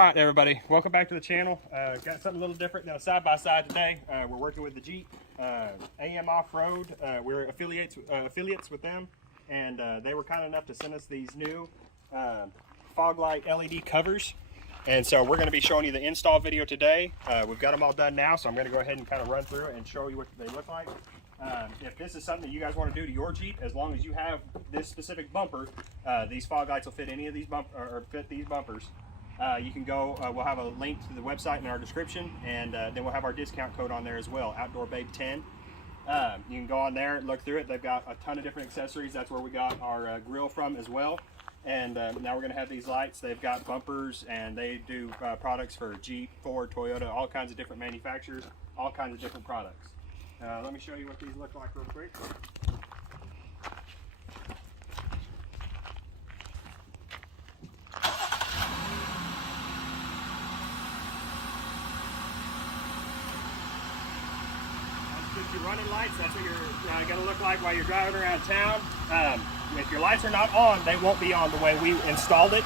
Alright everybody, welcome back to the channel. Got something a little different than a side-by-side today. We're working with the Jeep, AMOffRoad. We're affiliates with them, and they were kind enough to send us these new fog light LED covers. And so we're going to be showing you the install video today. We've got them all done now, so I'm going to go ahead and kind of run through it and show you what they look like. If this is something that you guys want to do to your Jeep, as long as you have this specific bumper, these fog lights will fit any of these fit these bumpers. You can go, we'll have a link to the website in our description, and then we'll have our discount code on there as well, OutdoorBabe10. You can go on there and look through it. They've got a ton of different accessories. That's where we got our grill from as well. And now we're going to have these lights. They've got bumpers, and they do products for Jeep, Ford, Toyota, all kinds of different manufacturers, all kinds of different products. Let me show you what these look like real quick. Your running lights, that's what you're going to look like while you're driving around town. If your lights are not on, they won't be on the way we installed it.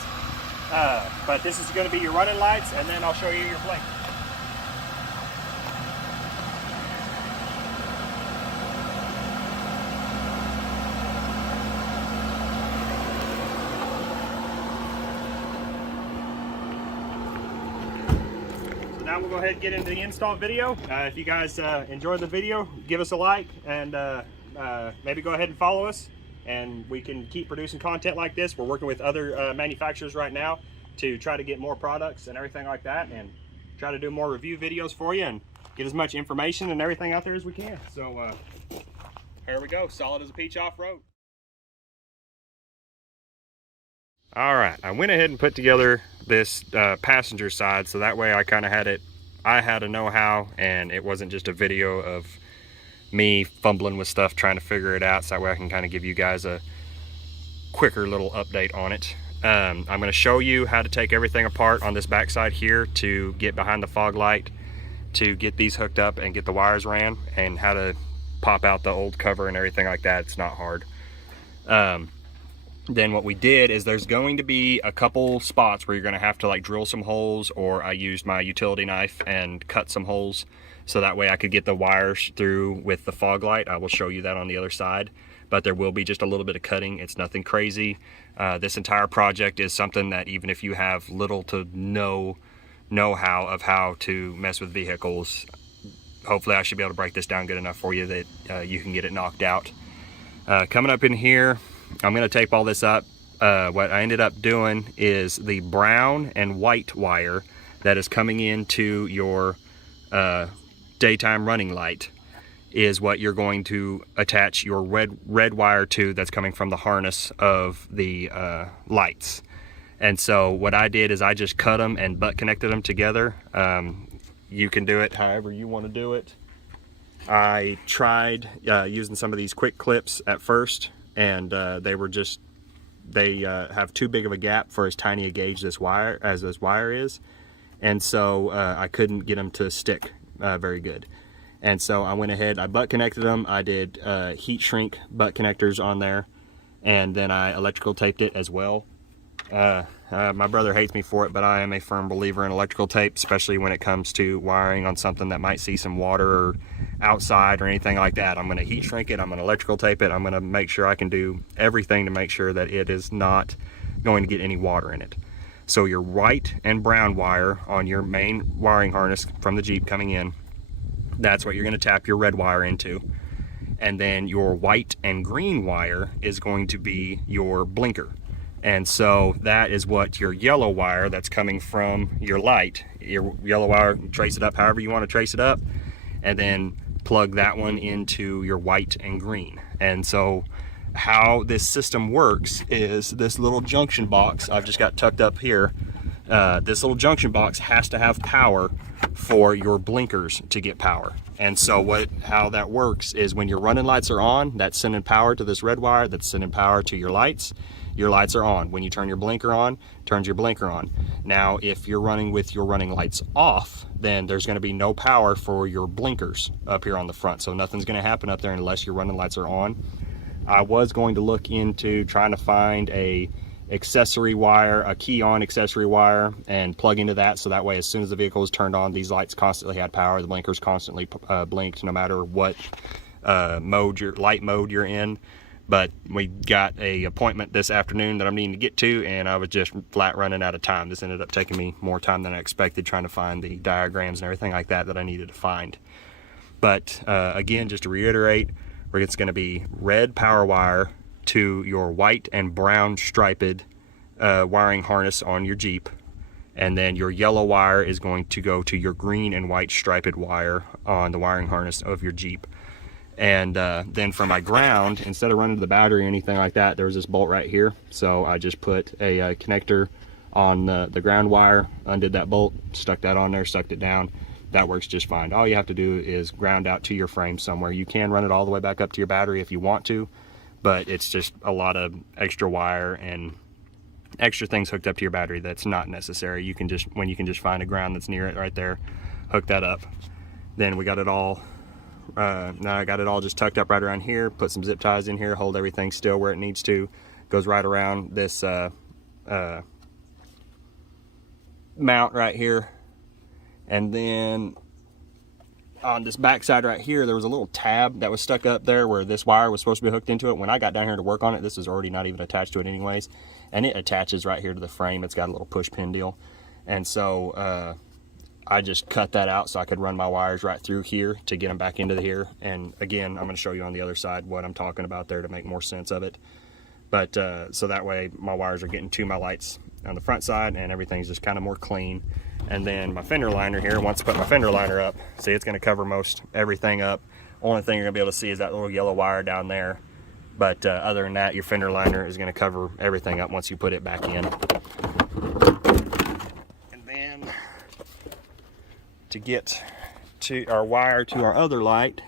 But this is going to be your running lights, and then I'll show you your blink. Now we'll go ahead and get into the install video. If you guys enjoyed the video, give us a like, and maybe go ahead and follow us, and we can keep producing content like this. We're working with other manufacturers right now to try to get more products and everything like that, and try to do more review videos for you and get as much information and everything out there as we can. So here we go, solid as a peach off-road. All right, I went ahead and put together this passenger side, so that way I kind of had it, I had a know-how, and it wasn't just a video of me fumbling with stuff trying to figure it out, so that way I can kind of give you guys a quicker little update on it. I'm going to show you how to take everything apart on this backside here to get behind the fog light, to get these hooked up and get the wires ran, and how to pop out the old cover and everything like that. It's not hard. Then what we did is there's going to be a couple spots where you're going to have to like drill some holes, or I used my utility knife and cut some holes so that way I could get the wires through with the fog light. I will show you that on the other side, but there will be just a little bit of cutting. It's nothing crazy. This entire project is something that even if you have little to no know-how of how to mess with vehicles, hopefully I should be able to break this down good enough for you that you can get it knocked out. Coming up in here, I'm going to tape all this up. What I ended up doing is the brown and white wire that is coming into your daytime running light is what you're going to attach your red wire to, that's coming from the harness of the lights. And so what I did is I just cut them and butt connected them together. You can do it however you want to do it. I tried using some of these quick clips at first, and they have too big of a gap for as tiny a gauge this wire is, and so I couldn't get them to stick very good. And so I went ahead, I butt connected them. I did heat shrink butt connectors on there, and then I electrical taped it as well. My brother hates me for it, but I am a firm believer in electrical tape, especially when it comes to wiring on something that might see some water or outside or anything like that. I'm going to heat shrink it, I'm going to electrical tape it, I'm going to make sure I can do everything to make sure that it is not going to get any water in it. So your white and brown wire on your main wiring harness from the Jeep coming in, that's what you're going to tap your red wire into. And then your white and green wire is going to be your blinker. And so that is what your yellow wire that's coming from your light, your yellow wire, trace it up however you want to trace it up, and then plug that one into your white and green. And so how this system works is this little junction box I've just got tucked up here. This little junction box has to have power for your blinkers to get power. And so how that works is when your running lights are on, that's sending power to this red wire, that's sending power to your lights. Your lights are on. When you turn your blinker on, turns your blinker on. Now, if you're running with your running lights off, then there's going to be no power for your blinkers up here on the front. So nothing's going to happen up there unless your running lights are on. I was going to look into trying to find a accessory wire, a key on accessory wire, and plug into that, so that way as soon as the vehicle is turned on, these lights constantly had power, the blinkers constantly blinked no matter what light mode you're in. But we got a appointment this afternoon that I'm needing to get to, and I was just flat running out of time. This ended up taking me more time than I expected, trying to find the diagrams and everything like that I needed to find. But again, just to reiterate, it's going to be red power wire to your white and brown striped wiring harness on your Jeep, and then your yellow wire is going to go to your green and white striped wire on the wiring harness of your Jeep. And then for my ground, instead of running to the battery or anything like that, there was this bolt right here, so I just put a connector on the ground wire, undid that bolt, stuck that on there, sucked it down. That works just fine. All you have to do is ground out to your frame somewhere. You can run it all the way back up to your battery if you want to, but it's just a lot of extra wire and extra things hooked up to your battery that's not necessary. You can just find a ground that's near it right there, hook that up. Then we got it all now I got it all just tucked up right around here, put some zip ties in here, hold everything still where it needs to, goes right around this mount right here. And then on this back side right here, there was a little tab that was stuck up there where this wire was supposed to be hooked into it. When I got down here to work on it, this is already not even attached to it anyways, and it attaches right here to the frame. It's got a little push pin deal, and so I just cut that out so I could run my wires right through here to get them back into here. And again, I'm going to show you on the other side what I'm talking about there to make more sense of it. But so that way my wires are getting to my lights on the front side and everything's just kind of more clean. And then my fender liner here, once I put my fender liner up, see, it's going to cover most everything up. Only thing you're going to be able to see is that little yellow wire down there. But other than that, your fender liner is going to cover everything up once you put it back in. And then to get to our wire to our other light,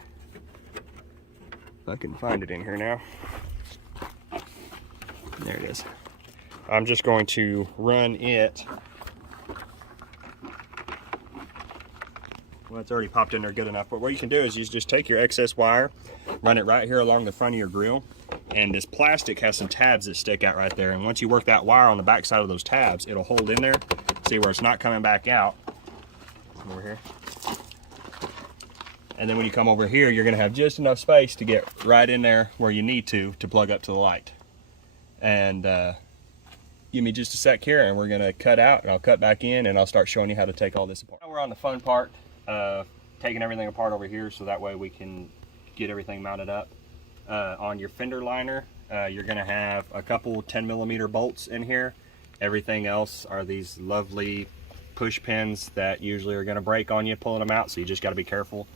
if I can find it in here now. There it is. I'm just going to run it. Well, it's already popped in there good enough, but what you can do is you just take your excess wire, run it right here along the front of your grill, and this plastic has some tabs that stick out right there, and once you work that wire on the back side of those tabs, it'll hold in there. See where it's not coming back out. Over here. And then when you come over here, you're going to have just enough space to get right in there where you need to plug up to the light. And give me just a sec here, and we're going to cut out, and I'll cut back in, and I'll start showing you how to take all this apart. Now we're on the fun part, taking everything apart over here, so that way we can get everything mounted up. On your fender liner, you're going to have a couple 10mm bolts in here. Everything else are these lovely push pins that usually are going to break on you pulling them out, so you just got to be careful.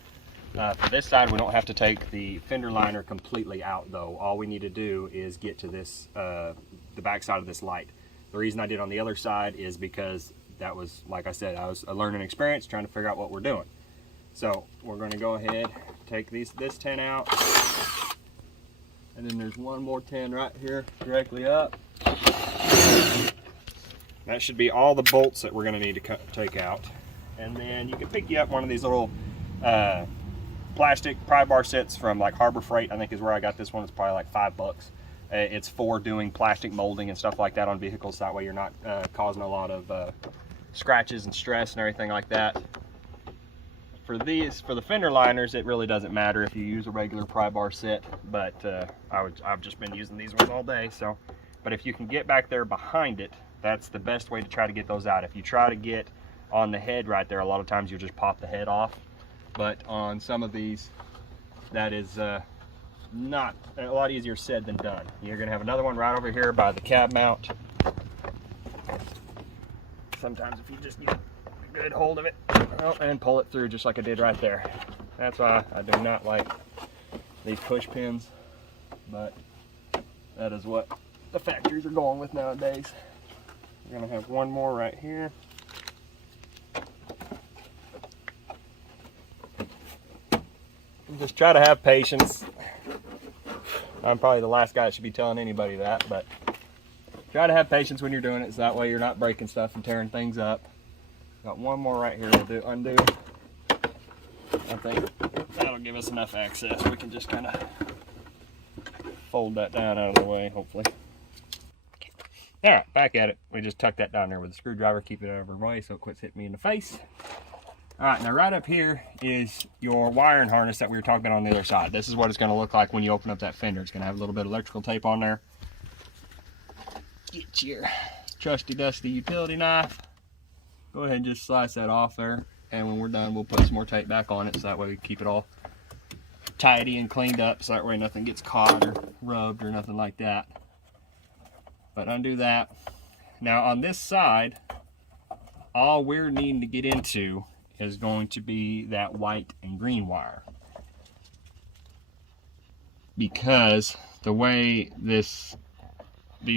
For this side, we don't have to take the fender liner completely out though. All we need to do is get to this the back side of this light. The reason I did on the other side is because that was, like I said, I was a learning experience trying to figure out what we're doing. So we're going to go ahead, take this 10 out, and then there's one more 10 right here directly up. That should be all the bolts that we're going to need to take out. And then you can pick you up one of these little plastic pry bar sets from like Harbor Freight, I think is where I got this one. It's probably like $5. It's for doing plastic molding and stuff like that on vehicles. That way you're not causing a lot of scratches and stress and everything like that. For the fender liners, it really doesn't matter if you use a regular pry bar set, but I've just been using these ones all day. So, but if you can get back there behind it, that's the best way to try to get those out. If you try to get on the head right there, a lot of times you'll just pop the head off. But on some of these, that is not a lot easier said than done. You're going to have another one right over here by the cab mount. Sometimes if you just get a good hold of it and pull it through just like I did right there. That's why I do not like these push pins, but that is what the factories are going with nowadays. We're going to have one more right here. Just try to have patience. I'm probably the last guy that should be telling anybody that, but try to have patience when you're doing it, so that way you're not breaking stuff and tearing things up. Got one more right here we'll undo. I think that'll give us enough access. We can just kind of fold that down out of the way, hopefully. All right, back at it. We just tuck that down there with a screwdriver, keep it out of our way so it quits hitting me in the face. All right, now right up here is your wiring harness that we were talking about on the other side. This is what it's going to look like when you open up that fender. It's going to have a little bit of electrical tape on there. Get your trusty dusty utility knife. Go ahead and just slice that off there. And when we're done, we'll put some more tape back on it so that way we keep it all tidy and cleaned up so that way nothing gets caught or rubbed or nothing like that. But undo that. Now on this side, all we're needing to get into is going to be that white and green wire. Because the way these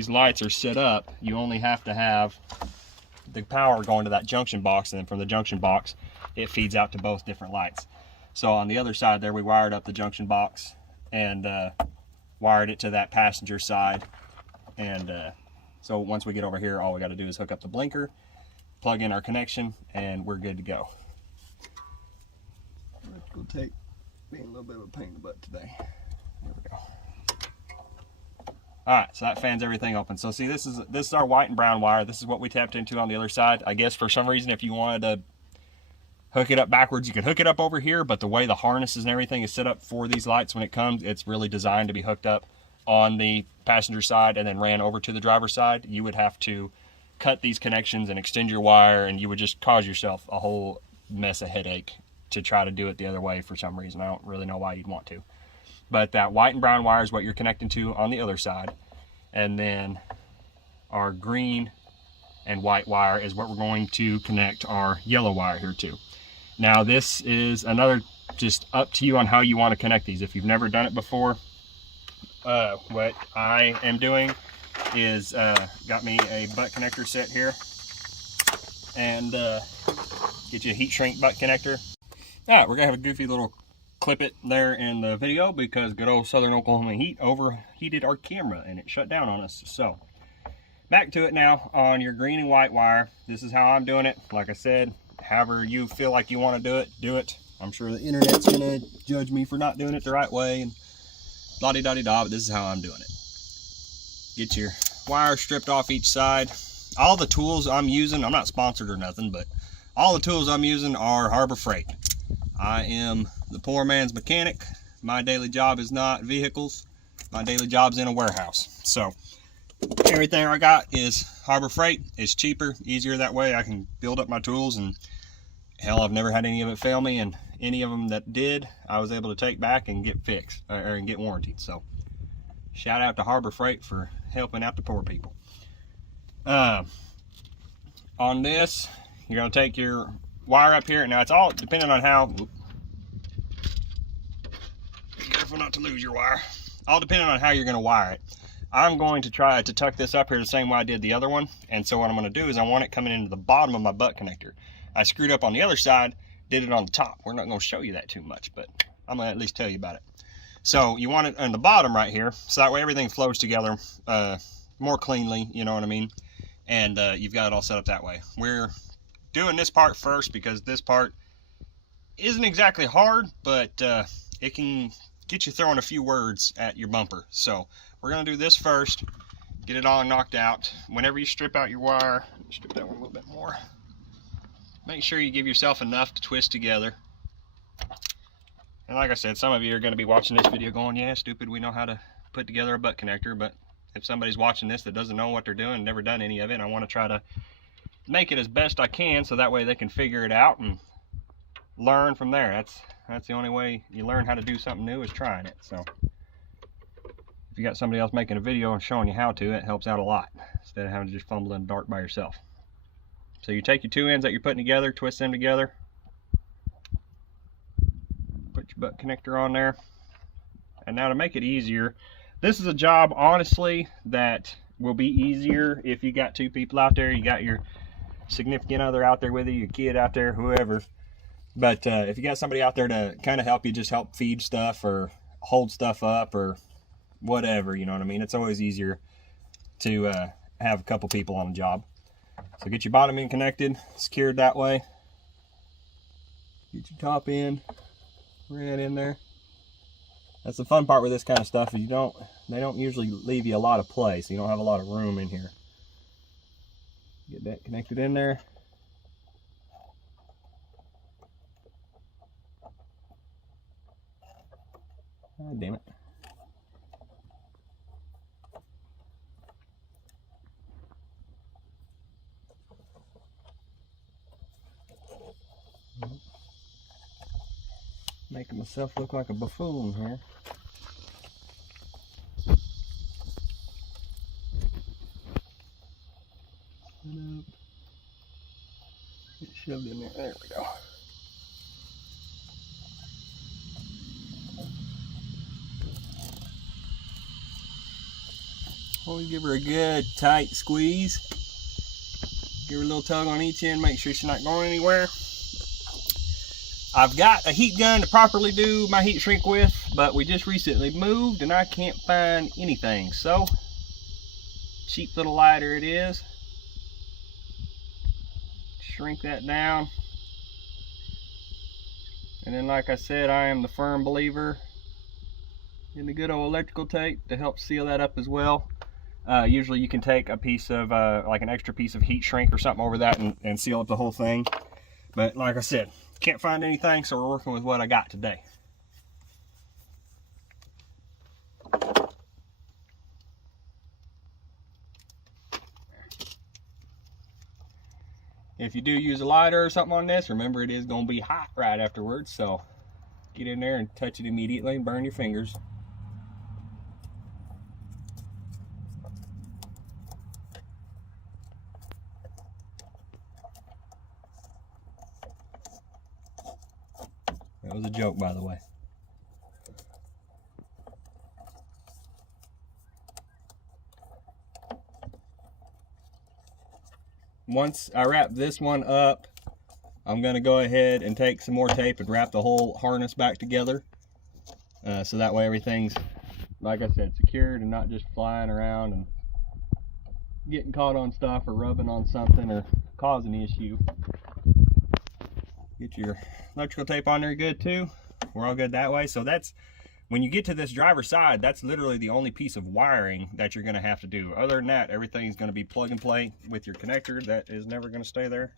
lights are set up, you only have to have the power going to that junction box, and then from the junction box it feeds out to both different lights. So on the other side there, we wired up the junction box and wired it to that passenger side. And so once we get over here, all we got to do is hook up the blinker, plug in our connection, and we're good to go. Electrical tape being a little bit of a pain in the butt today. There we go. All right, so that fans everything open. So see, this is our white and brown wire. This is what we tapped into on the other side. I guess for some reason, if you wanted to hook it up backwards, you can hook it up over here, but the way the harnesses and everything is set up for these lights when it comes, it's really designed to be hooked up on the passenger side and then ran over to the driver's side. You would have to cut these connections and extend your wire, and you would just cause yourself a whole mess of headache to try to do it the other way for some reason. I don't really know why you'd want to. But that white and brown wire is what you're connecting to on the other side. And then our green and white wire is what we're going to connect our yellow wire here to. Now this is another, just up to you on how you want to connect these. If you've never done it before, what I am doing is got me a butt connector set here, and get you a heat shrink butt connector. All right, we're gonna have a goofy little clip it there in the video because good old Southern Oklahoma heat overheated our camera and it shut down on us. So back to it now. On your green and white wire, this is how I'm doing it. Like I said, however you feel like you want to do it, do it. I'm sure the internet's gonna judge me for not doing it the right way and blah-de-da-de-da, but this is how I'm doing it. Get your wire stripped off each side. All the tools I'm using, I'm not sponsored or nothing, but all the tools I'm using are Harbor Freight. I am the poor man's mechanic. My daily job is not vehicles. My daily job's in a warehouse. So everything I got is Harbor Freight. It's cheaper, easier that way. I can build up my tools, and hell, I've never had any of it fail me, and any of them that did, I was able to take back and get fixed or get warranted. So shout out to Harbor Freight for helping out the poor people. On this, you're going to take your wire up here. Now it's all depending on how, be careful not to lose your wire. All depending on how you're going to wire it. I'm going to try to tuck this up here the same way I did the other one. And so what I'm going to do is I want it coming into the bottom of my butt connector. I screwed up on the other side, did it on the top. We're not going to show you that too much, but I'm going to at least tell you about it. So you want it on the bottom right here, so that way everything flows together more cleanly, you know what I mean? And you've got it all set up that way. We're doing this part first because this part isn't exactly hard, but it can get you throwing a few words at your bumper. So we're going to do this first, get it all knocked out. Whenever you strip out your wire, strip that one a little bit more. Make sure you give yourself enough to twist together. And like I said, some of you are going to be watching this video going, yeah, stupid, we know how to put together a butt connector. But if somebody's watching this that doesn't know what they're doing, never done any of it, I want to try to make it as best I can so that way they can figure it out and learn from there. That's the only way you learn how to do something new, is trying it. So if you got somebody else making a video and showing you how to, it helps out a lot instead of having to just fumble in the dark by yourself. So you take your two ends that you're putting together, twist them together, put your butt connector on there. And now to make it easier, this is a job, honestly, that will be easier if you got two people out there. You got your significant other out there with you, your kid out there, whoever. But if you got somebody out there to kind of help you, just help feed stuff or hold stuff up or whatever, you know what I mean? It's always easier to have a couple people on a job. So get your bottom end connected, secured that way. Get your top end right in there. That's the fun part with this kind of stuff, is they don't usually leave you a lot of play, so you don't have a lot of room in here. Get that connected in there. Oh, damn it. Making myself look like a buffoon here. Get shoved in there. There we go. Always give her a good tight squeeze. Give her a little tug on each end, make sure she's not going anywhere. I've got a heat gun to properly do my heat shrink with, but we just recently moved and I can't find anything. So, cheap little lighter it is. Shrink that down. And then, like I said, I am the firm believer in the good old electrical tape to help seal that up as well. Usually you can take a piece of, like an extra piece of heat shrink or something over that and seal up the whole thing. But like I said, can't find anything, so we're working with what I got today. If you do use a lighter or something on this, remember it is going to be hot right afterwards, so get in there and touch it immediately and burn your fingers. That was a joke, by the way. Once I wrap this one up, I'm going to go ahead and take some more tape and wrap the whole harness back together. So that way everything's, like I said, secured and not just flying around and getting caught on stuff or rubbing on something or causing an issue. Get your electrical tape on there good too. We're all good that way. So that's, when you get to this driver's side, that's literally the only piece of wiring that you're going to have to do. Other than that, everything's going to be plug and play with your connector that is never going to stay there.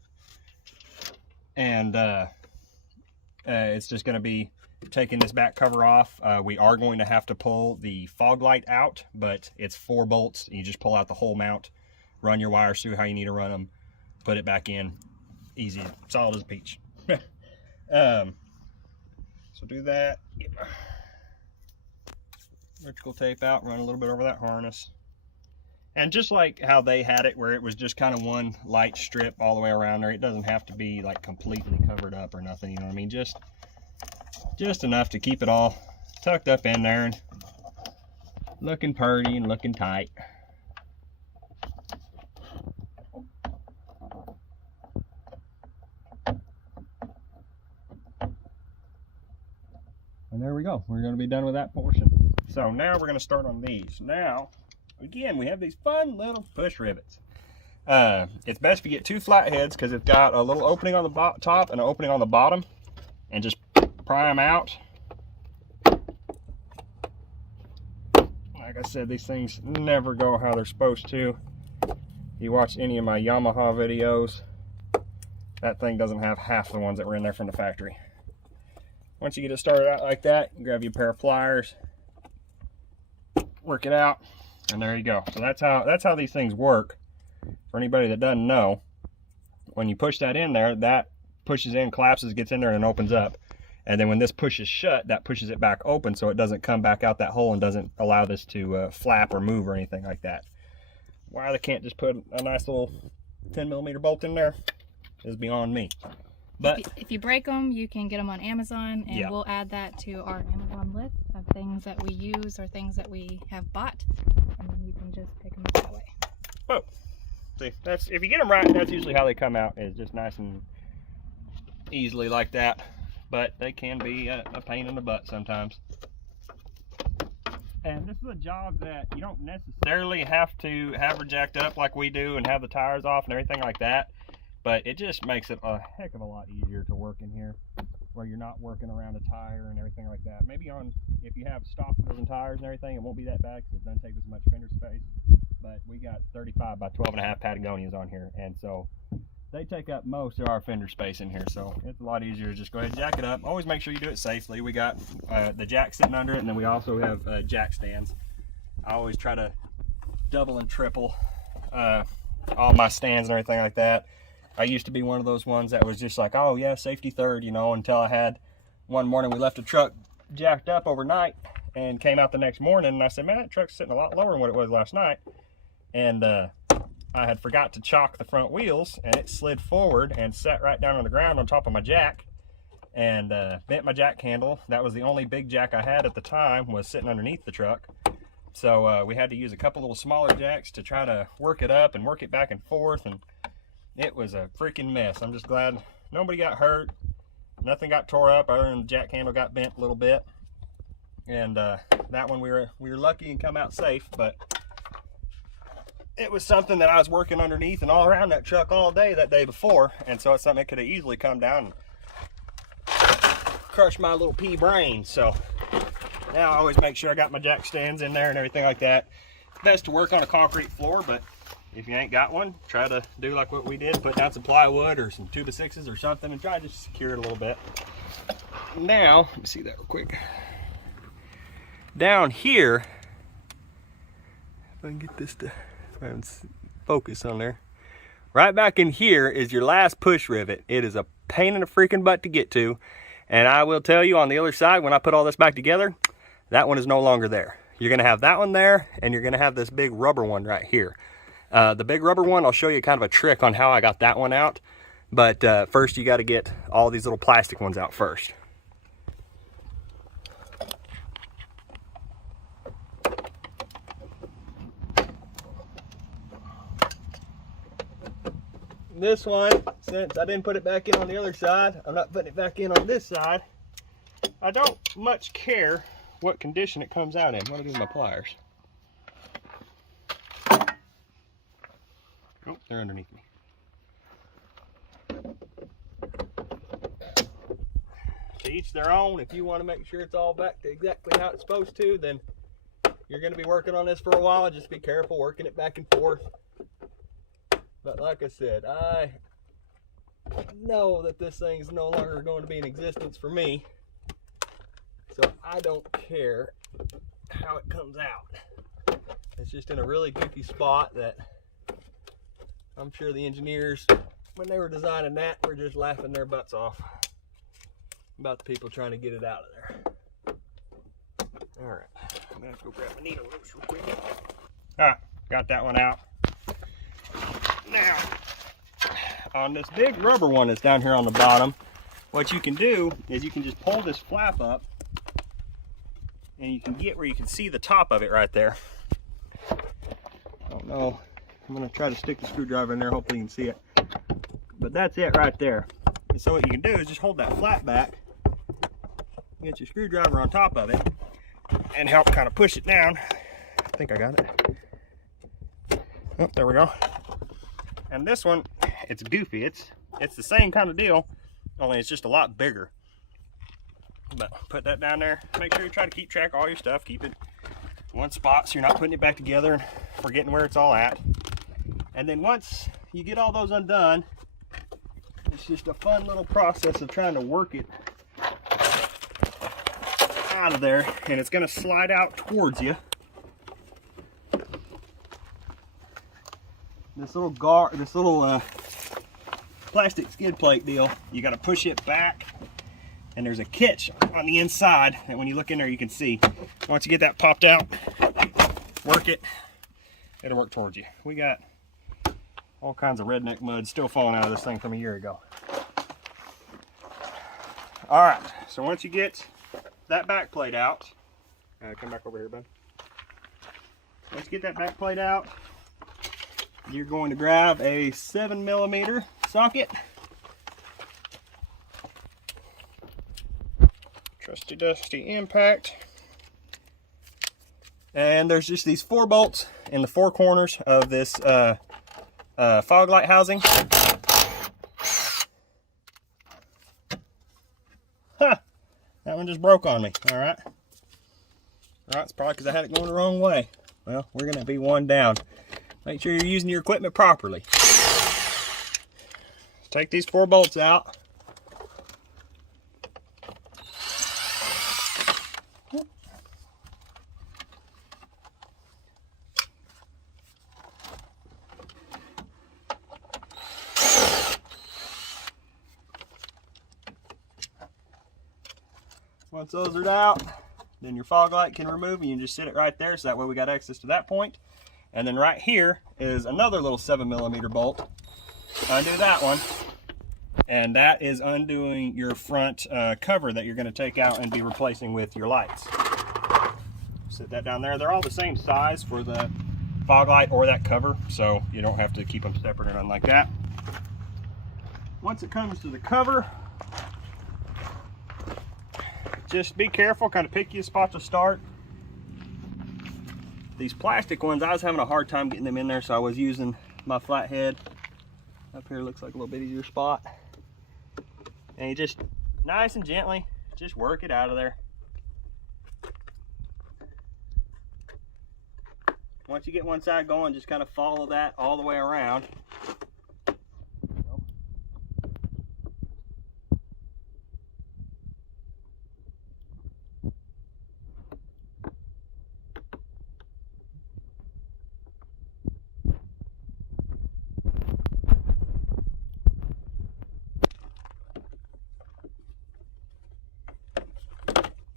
And it's just going to be taking this back cover off. We are going to have to pull the fog light out, but it's 4 bolts. You just pull out the whole mount, run your wires through how you need to run them, put it back in. Easy, solid as a peach. So do that. Get my electrical tape out, run a little bit over that harness. And just like how they had it, where it was just kind of one light strip all the way around there, it doesn't have to be like completely covered up or nothing, you know what I mean? Just enough to keep it all tucked up in there and looking purty and looking tight. And there we go. We're going to be done with that portion. So now we're going to start on these. Now, again, we have these fun little push rivets. It's best if you get 2 flat heads because it's got a little opening on the top and an opening on the bottom. And just pry them out. Like I said, these things never go how they're supposed to. You watch any of my Yamaha videos, that thing doesn't have half the ones that were in there from the factory. Once you get it started out like that, you grab you a pair of pliers, work it out, and there you go. So that's how these things work. For anybody that doesn't know, when you push that in there, that pushes in, collapses, gets in there, and opens up. And then when this pushes shut, that pushes it back open so it doesn't come back out that hole and doesn't allow this to flap or move or anything like that. Why they can't just put a nice little 10mm bolt in there is beyond me. But if you break them, you can get them on Amazon, and yeah, we'll add that to our Amazon list of things that we use or things that we have bought, and then you can just pick them up that way. Oh, see, that's, if you get them right, that's usually how they come out, is just nice and easily like that. But they can be a pain in the butt sometimes. And this is a job that you don't necessarily have to have her jacked up like we do and have the tires off and everything like that. But it just makes it a heck of a lot easier to work in here. where you're not working around a tire and everything like that. Maybe if you have stock wheels and tires and everything, it won't be that bad because it doesn't take as much fender space. But we got 35 by 12.5 Patagonias on here, and so they take up most of our fender space in here, so it's a lot easier to just go ahead and jack it up. Always make sure you do it safely. We got the jack sitting under it, and then we also have jack stands. I always try to double and triple all my stands and everything like that. I used to be one of those ones that was just like, oh yeah, safety third, you know, until I had one morning we left the truck jacked up overnight and came out the next morning, and I said, man, that truck's sitting a lot lower than what it was last night. And I had forgot to chock the front wheels, and it slid forward and sat right down on the ground on top of my jack and bent my jack handle. That was the only big jack I had at the time, was sitting underneath the truck. So we had to use a couple little smaller jacks to try to work it up and work it back and forth, and it was a freaking mess. I'm just glad nobody got hurt. Nothing got tore up other than the jack handle got bent a little bit. And that one we were lucky and come out safe, but it was something that I was working underneath and all around that truck all day that day before, and so it's something that could have easily come down and crushed my little pea brain. So now I always make sure I got my jack stands in there and everything like that. It's best to work on a concrete floor, but if you ain't got one, try to do like what we did, put down some plywood or some 2x6s or something and try to just secure it a little bit. Now, let me see that real quick. Down here, if I can get this to focus on there. Right back in here is your last push rivet. It is a pain in the freaking butt to get to. And I will tell you on the other side, when I put all this back together, that one is no longer there. You're gonna have that one there, and you're gonna have this big rubber one right here. The big rubber one, I'll show you kind of a trick on how I got that one out. But first you gotta get all these little plastic ones out first. This one, since I didn't put it back in on the other side, I'm not putting it back in on this side. I don't much care what condition it comes out in. What do I do with my pliers? Oh, they're underneath me. To each their own. If you want to make sure it's all back to exactly how it's supposed to, then you're going to be working on this for a while. Just be careful working it back and forth. But like I said, I know that this thing's no longer going to be in existence for me. So I don't care how it comes out. It's just in a really goofy spot that I'm sure the engineers, when they were designing that, were just laughing their butts off about the people trying to get it out of there. All right, I'm gonna have to go grab my needle real quick. All right, got that one out. Now, on this big rubber one that's down here on the bottom, what you can do is you can just pull this flap up and you can get where you can see the top of it right there. I don't know, I'm gonna try to stick the screwdriver in there, hopefully you can see it. But that's it right there. And so what you can do is just hold that flap back, get your screwdriver on top of it, and help kind of push it down. I think I got it. Oh, there we go. And this one, it's goofy. It's the same kind of deal, only it's just a lot bigger. But put that down there. Make sure you try to keep track of all your stuff. Keep it in one spot so you're not putting it back together and forgetting where it's all at. And then once you get all those undone, it's just a fun little process of trying to work it out of there, and it's going to slide out towards you. This little plastic skid plate deal, you got to push it back, and there's a catch on the inside that when you look in there you can see. Once you get that popped out, work it, it'll work towards you. We got all kinds of redneck mud still falling out of this thing from a year ago. All right, so once you get that back plate out, come back over here, bud. Once you get that back plate out, you're going to grab a 7mm socket. Trusty dusty impact. And there's just these 4 bolts in the 4 corners of this fog light housing. one just broke on me. All right. All right, it's probably because I had it going the wrong way. Well, we're gonna be one down. Make sure you're using your equipment properly. Take these 4 bolts out. Once those are out, then your fog light can remove, and you can just sit it right there, so that way we got access to that point. And then right here is another little 7mm bolt. Undo that one, and that is undoing your front cover that you're going to take out and be replacing with your lights. Sit that down there. They're all the same size for the fog light or that cover, so you don't have to keep them separate or nothing like that. Once it comes to the cover, just be careful, kind of picky a spot to start. These plastic ones, I was having a hard time getting them in there, so I was using my flathead. Up here looks like a little bit easier spot. And you just, nice and gently, just work it out of there. Once you get one side going, just kind of follow that all the way around.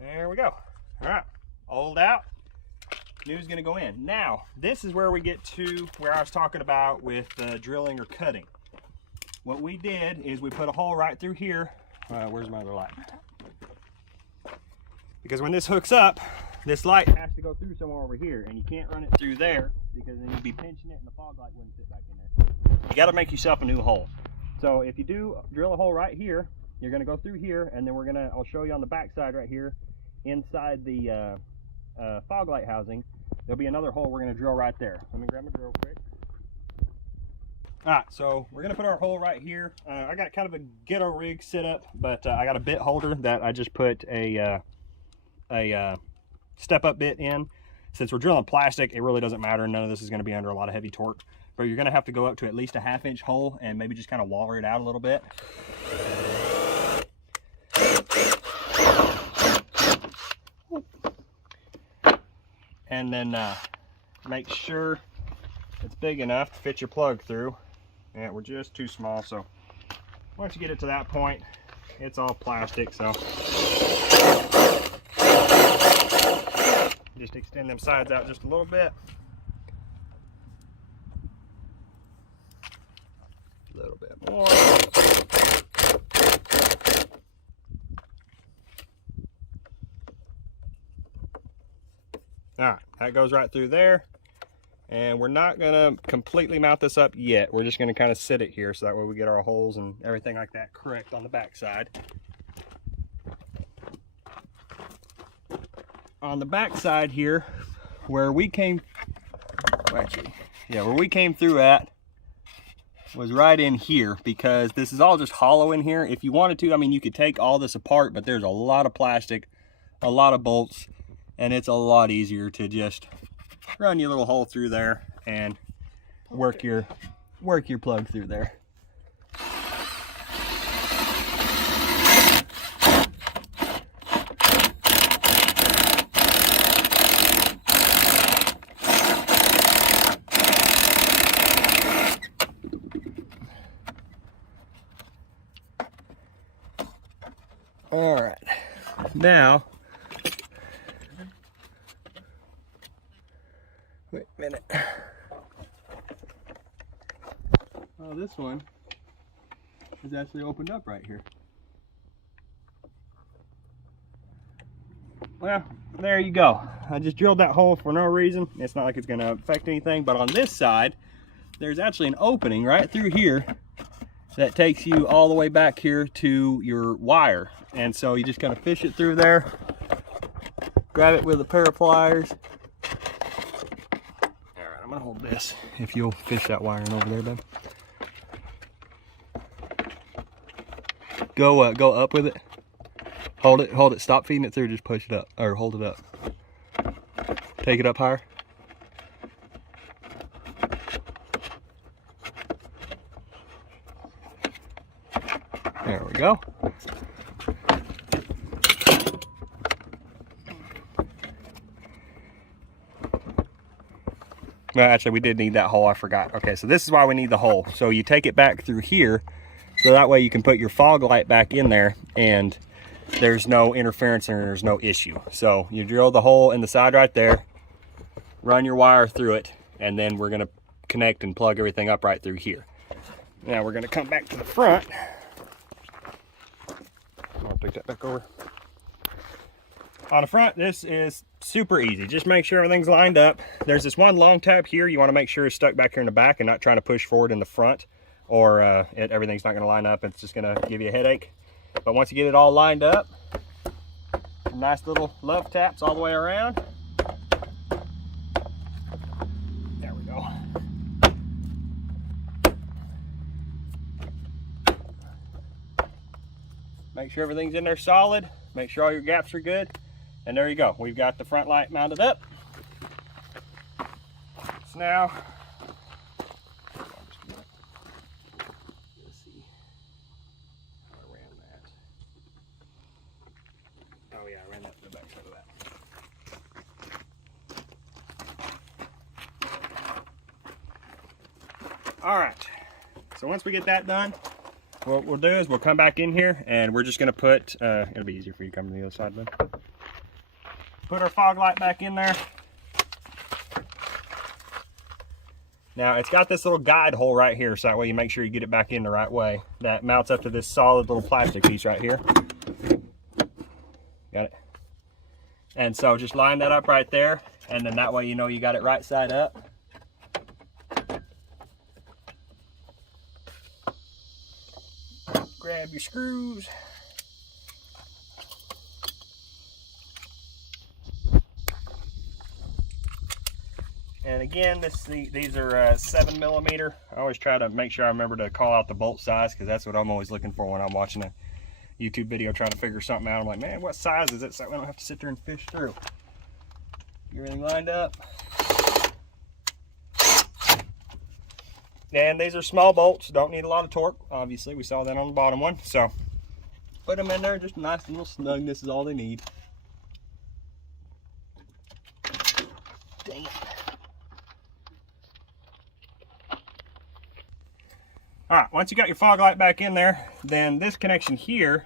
There we go. All right, old out, new's gonna go in. Now, this is where we get to where I was talking about with drilling or cutting. What we did is we put a hole right through here. Where's my other light? Because when this hooks up, this light has to go through somewhere over here, and you can't run it through there because then you'd be pinching it and the fog light wouldn't fit back in there. You gotta make yourself a new hole. So if you do drill a hole right here, you're gonna go through here, and then I'll show you on the back side right here, inside the fog light housing, there'll be another hole we're going to drill right there. Let me grab my drill quick. Alright, so we're going to put our hole right here. I got kind of a ghetto rig set up, but I got a bit holder that I just put a step-up bit in. Since we're drilling plastic, it really doesn't matter. None of this is going to be under a lot of heavy torque. But you're going to have to go up to at least a 1/2 inch hole and maybe just kind of waller it out a little bit. And then make sure it's big enough to fit your plug through. And we're just too small, so once you get it to that point, it's all plastic, so just extend them sides out just a little bit. A little bit more. Alright, that goes right through there. And we're not going to completely mount this up yet. We're just going to kind of sit it here so that way we get our holes and everything like that correct on the back side. On the back side here, where we came through at was right in here, because this is all just hollow in here. If you wanted to, I mean, you could take all this apart, but there's a lot of plastic, a lot of bolts, and it's a lot easier to just run your little hole through there and work your plug through there. All right, now, wait a minute. Oh, this one is actually opened up right here. Well, there you go. I just drilled that hole for no reason. It's not like it's going to affect anything, but on this side, there's actually an opening right through here that takes you all the way back here to your wire. And so you just kind of fish it through there, grab it with a pair of pliers. All right, I'm gonna hold this if you'll fish that wire in over there, babe. Go up with it. Hold it, stop feeding it through, just push it up, or hold it up. Take it up higher. There we go. No, actually we did need that hole, I forgot. Okay, so this is why we need the hole. So you take it back through here, so that way you can put your fog light back in there and there's no interference and there's no issue. So you drill the hole in the side right there, run your wire through it, and then we're gonna connect and plug everything up right through here. Now we're gonna come back to the front. I'll pick that back over. On the front, this is super easy. Just make sure everything's lined up. There's this one long tab here you want to make sure is stuck back here in the back and not trying to push forward in the front, or everything's not going to line up. It's just going to give you a headache. But once you get it all lined up, some nice little love taps all the way around. There we go. Make sure everything's in there solid. Make sure all your gaps are good. And there you go. We've got the front light mounted up. So now, let's see how I ran that. Oh yeah, I ran that to the back side of that. All right. So once we get that done, what we'll do is we'll come back in here and we're just gonna put, it'll be easier for you to come to the other side then. Put our fog light back in there. Now it's got this little guide hole right here, so that way you make sure you get it back in the right way. That mounts up to this solid little plastic piece right here. Got it? And so just line that up right there, and then that way you know you got it right side up. Grab your screws. And again, these are 7mm. I always try to make sure I remember to call out the bolt size, because that's what I'm always looking for when I'm watching a YouTube video trying to figure something out. I'm like, man, what size is it, so we don't have to sit there and fish through. Get everything lined up. And these are small bolts, don't need a lot of torque. Obviously, we saw that on the bottom one. So put them in there, just a nice little snug. This is all they need. Dang it. All right, once you got your fog light back in there, then this connection here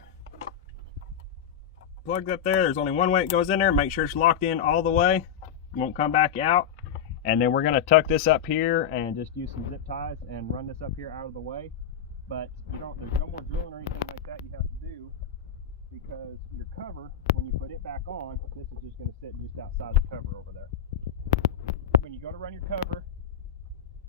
plugs up there. There's only one way it goes in there. Make sure it's locked in all the way. It won't come back out. And then we're gonna tuck this up here and just use some zip ties and run this up here out of the way. But there's no more drilling or anything like that you have to do, because your cover, when you put it back on, this is just gonna sit just outside the cover over there. When you go to run your cover,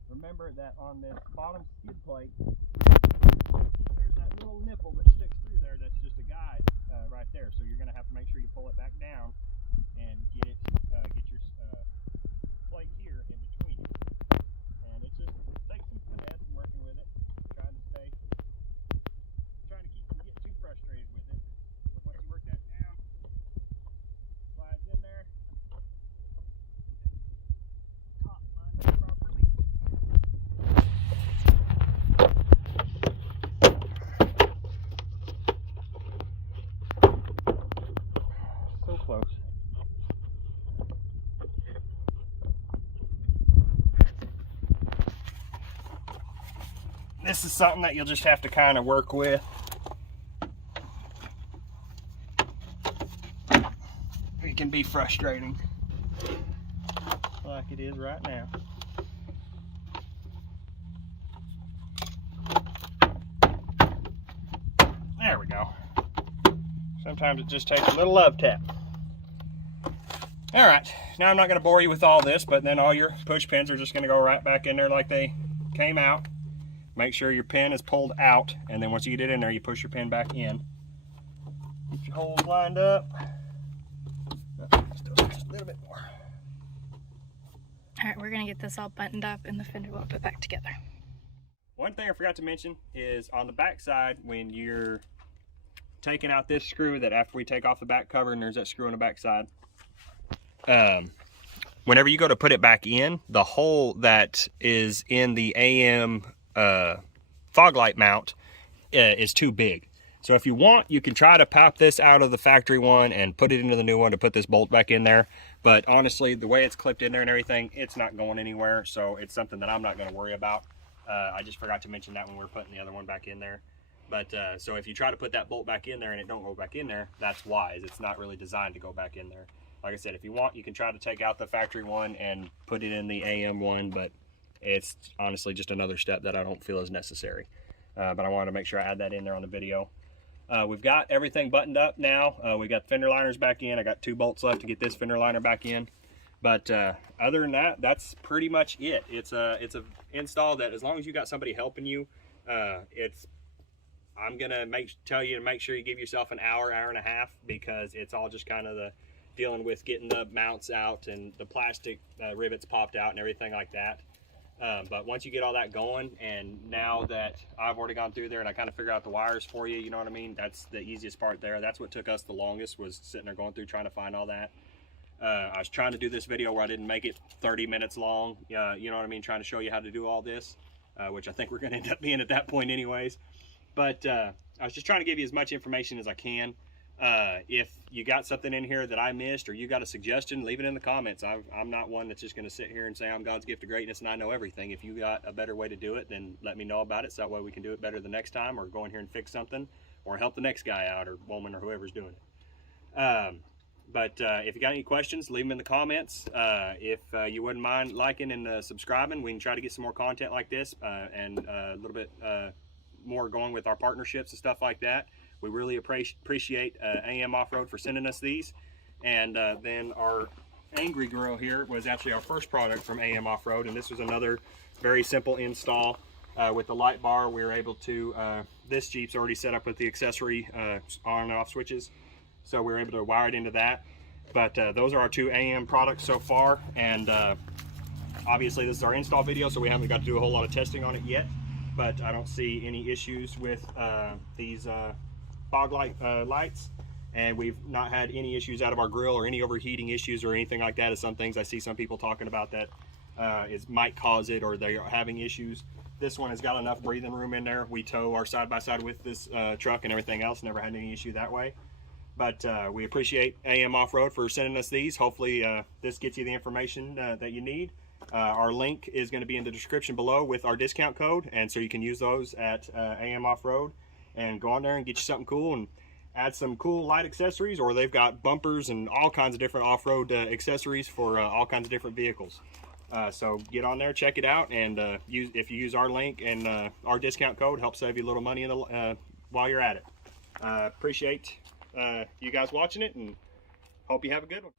remember that on this bottom skid plate, there's that little nipple that sticks through there that's just a guide right there. So you're going to have to make sure you pull it back down and get your plate here in between you. And it just takes some finesse and working with it, trying to keep from getting too frustrated with it. But once you work that down, slides in there. Top lined up properly. So close. This is something that you'll just have to kind of work with. It can be frustrating, like it is right now. There we go. Sometimes it just takes a little love tap. All right, now I'm not going to bore you with all this, but then all your push pins are just going to go right back in there like they came out. Make sure your pin is pulled out, and then once you get it in there, you push your pin back in. Get your holes lined up. Still just a little bit more. All right, we're gonna get this all buttoned up and the fender will put back together. One thing I forgot to mention is on the back side, when you're taking out this screw that after we take off the back cover, and there's that screw on the back side. Whenever you go to put it back in, the hole that is in the AM fog light mount is too big. So if you want, you can try to pop this out of the factory one and put it into the new one to put this bolt back in there. But honestly, the way it's clipped in there and everything, it's not going anywhere. So it's something that I'm not going to worry about. I just forgot to mention that when we were putting the other one back in there. But so if you try to put that bolt back in there and it don't go back in there, that's wise. It's not really designed to go back in there. Like I said, if you want, you can try to take out the factory one and put it in the AM one, but it's honestly just another step that I don't feel is necessary. But I wanted to make sure I add that in there on the video. We've got everything buttoned up now. We got fender liners back in. I got 2 bolts left to get this fender liner back in. But other than that, that's pretty much it. It's a install that, as long as you got somebody helping you, I'm gonna tell you to make sure you give yourself an hour and a half, because it's all just kind of the dealing with getting the mounts out and the plastic rivets popped out and everything like that. But once you get all that going, and now that I've already gone through there and I kind of figure out the wires for you, you know what I mean? That's the easiest part there. That's what took us the longest, was sitting there going through trying to find all that. I was trying to do this video where I didn't make it 30 minutes long, you know what I mean? Trying to show you how to do all this, which I think we're gonna end up being at that point anyways. But I was just trying to give you as much information as I can. If you got something in here that I missed, or you got a suggestion, leave it in the comments. I'm not one that's just going to sit here and say I'm God's gift of greatness and I know everything. If you got a better way to do it, then let me know about it, so that way we can do it better the next time, or go in here and fix something, or help the next guy out, or woman, or whoever's doing it. But if you got any questions, leave them in the comments. If you wouldn't mind liking and subscribing, we can try to get some more content like this, and a little bit more going with our partnerships and stuff like that. We really appreciate AMOffRoad for sending us these. And then our Angry Grill here was actually our first product from AMOffRoad, and this was another very simple install with the light bar. We were able to, this Jeep's already set up with the accessory on and off switches, so we were able to wire it into that. But those are our 2 AM products so far, and obviously this is our install video, so we haven't got to do a whole lot of testing on it yet. But I don't see any issues with these fog light lights, and we've not had any issues out of our grill, or any overheating issues or anything like that. As some things I see some people talking about that might cause it, or they are having issues. This one has got enough breathing room in there. We tow our side-by-side with this truck and everything else. Never had any issue that way. But we appreciate AMOffRoad for sending us these. Hopefully this gets you the information that you need. Our link is going to be in the description below with our discount code, and so you can use those at AMOffRoad and go on there and get you something cool and add some cool light accessories. Or they've got bumpers and all kinds of different off-road accessories for all kinds of different vehicles. So get on there, check it out, and if you use our link and our discount code, help save you a little money while you're at it. Appreciate you guys watching it, and hope you have a good one.